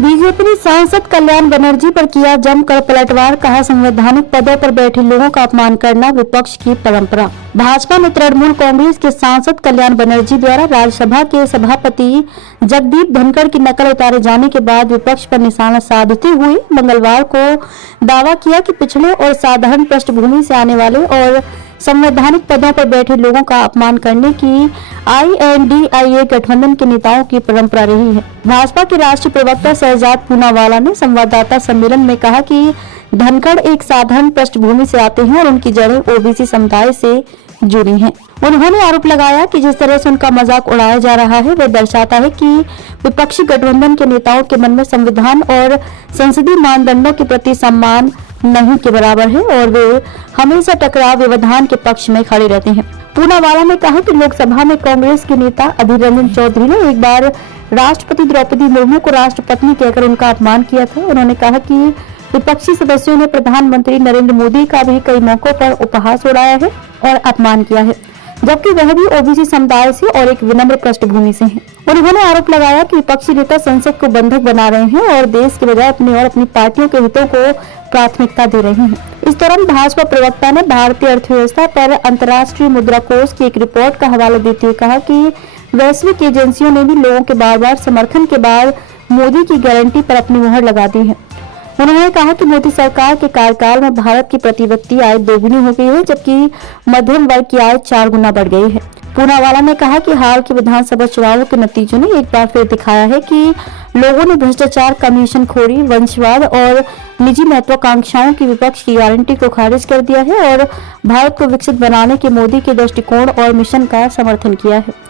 BJP ने सांसद कल्याण बनर्जी पर किया जमकर पलटवार, कहा संवैधानिक पदों पर बैठे लोगों का अपमान करना विपक्ष की परंपरा। भाजपा ने तृणमूल कांग्रेस के सांसद कल्याण बनर्जी द्वारा राज्यसभा के सभापति जगदीप धनखड़ की नकल उतारे जाने के बाद विपक्ष पर निशाना साधते हुए मंगलवार को दावा किया कि पिछड़े और साधारण पृष्ठभूमि से आने वाले और संवैधानिक पदों पर बैठे लोगों का अपमान करने की INDIA गठबंधन के नेताओं की परंपरा रही है। भाजपा के राष्ट्रीय प्रवक्ता शहजाद पूनावाला ने संवाददाता सम्मेलन में कहा कि धनखड़ एक साधारण पृष्ठभूमि से आते हैं और उनकी जड़ें OBC समुदाय से जुड़ी हैं। उन्होंने आरोप लगाया कि जिस तरह से उनका मजाक उड़ाया जा रहा है वह दर्शाता है कि विपक्षी गठबंधन के नेताओं के मन में संविधान और संसदीय मानदंडों के प्रति सम्मान नहीं के बराबर है और वे हमेशा टकराव व्यवधान के पक्ष में खड़े रहते हैं। पूनावाला ने कहा कि लोकसभा में कांग्रेस के नेता अधीर रंजन चौधरी ने एक बार राष्ट्रपति द्रौपदी मुर्मू को राष्ट्रपत्नी कहकर उनका अपमान किया था। उन्होंने कहा कि विपक्षी सदस्यों ने प्रधानमंत्री नरेंद्र मोदी का भी कई मौकों पर उपहास उड़ाया है और अपमान किया है, जबकि वह भी OBC समुदाय से और एक विनम्र पृष्ठभूमि से हैं। उन्होंने आरोप लगाया कि विपक्षी नेता संसद को बंधक बना रहे हैं और देश के बजाय अपने और अपनी पार्टियों के हितों को प्राथमिकता दे रहे हैं। इस दौरान भाजपा प्रवक्ता ने भारतीय अर्थव्यवस्था पर अंतर्राष्ट्रीय मुद्रा कोष की एक रिपोर्ट का हवाला देते हुए कहा कि वैश्विक एजेंसियों ने भी लोगों के बार-बार समर्थन के बाद मोदी की गारंटी पर अपनी मुहर लगा दी है। उन्होंने कहा कि मोदी सरकार के कार्यकाल में भारत की प्रतिवर्ती आय दोगुनी हो गई है, जबकि मध्यम वर्ग की आय 4 गुना बढ़ गई है। पूनावाला ने कहा कि हाल के विधानसभा चुनावों के नतीजों ने एक बार फिर दिखाया है कि लोगों ने भ्रष्टाचार, कमीशनखोरी, वंशवाद और निजी महत्वाकांक्षाओं की विपक्ष की गारंटी को खारिज कर दिया है और भारत को विकसित बनाने के मोदी के दृष्टिकोण और मिशन का समर्थन किया है।